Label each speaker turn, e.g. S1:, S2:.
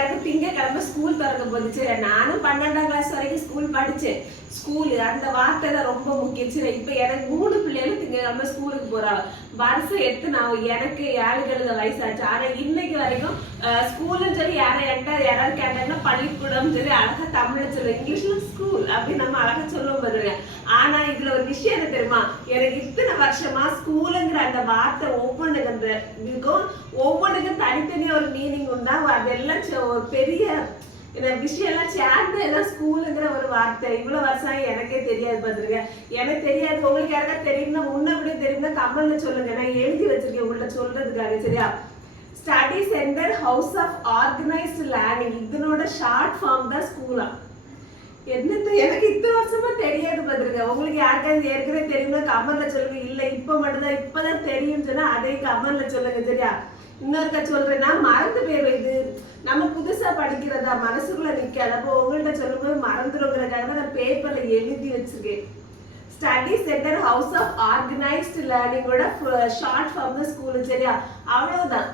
S1: இந்த எல்லாருக்கும் திங்கக்கிழமை ஸ்கூல் திறக்க போச்சு நானும் பன்னெண்டாம் கிளாஸ் வரைக்கும் ஸ்கூல் படிச்சேன். ஸ்கூலு அந்த வார்த்தை தான் ரொம்ப முக்கியம் இப்போ எனக்கு மூணு பிள்ளைகளும் திங்கக்கிழமை ஸ்கூலுக்கு போறாங்க வருஷம் எடுத்து நான் எனக்கு ஏழு எழுத வயசாச்சு. ஆனா இன்னைக்கு வரைக்கும் ஸ்கூலுன்னு சொல்லி யாரை என்கிட்ட யாராவது கேட்டாங்கன்னா பள்ளிக்கூடம் சொல்லி அழகா தமிழ் சொல்லுவேன் இங்கிலீஷ்ல ஸ்கூல் அப்படின்னு நம்ம அழகா சொல்லுவோம் பாருங்க ஆனா இதுல ஒரு விஷயம் எனக்கு இத்தனை வருஷமா ஸ்கூலுங்கிற அந்த வார்த்தை ஒவ்வொன்றுக்கு அந்த ஒவ்வொன்றுக்கும் தனித்தனியா ஒரு மீனிங் உண்டா? அதெல்லாம் ஒரு பெரிய இந்த விஷயம் எல்லாம் சேர்ந்து எல்லாம் ஸ்கூலுங்கிற ஒரு வார்த்தை. இவ்வளவு வருஷம் எனக்கே தெரியாது பாத்துருங்க எனக்கு தெரியாது. உங்களுக்கு யாருக்கா தெரியும்னா முன்னபடியே தெரியும்னா கமெண்ட்ல சொல்லுங்க. நான் எழுதி வச்சிருக்கேன் உங்கள்ட்ட சொல்றதுக்காக சரியா? Study center house of organized learning இதனோட ஷார்ட் ஃபார்ம் தான் ஸ்கூலா. என்னத்த எனக்கு தெரியாது உங்களுக்கு யாருக்காவது ஏற்கனவே தெரியுமா கமெண்ட்ல சொல்லுங்க. இல்ல இப்ப மட்டும்தான். இப்பதான் தெரியும் சொன்னா அதே கமெண்ட்ல சொல்லுங்க சரியா? இன்னொருக்க சொல்றேன்னா மறந்து போயிடும் இது. நம்ம புதுசா படிக்கிறதா மனசுக்குள்ள நிக்காது. அப்போ உங்கள்ட்ட சொல்லும்போது மறந்துடுங்கிறதுக்காக தான் நான் பேப்பர்ல எழுதி வச்சிருக்கேன். Study center house of organized லேர்னிங்கோட short form தான் ஸ்கூலு சரியா? அவ்வளவுதான்.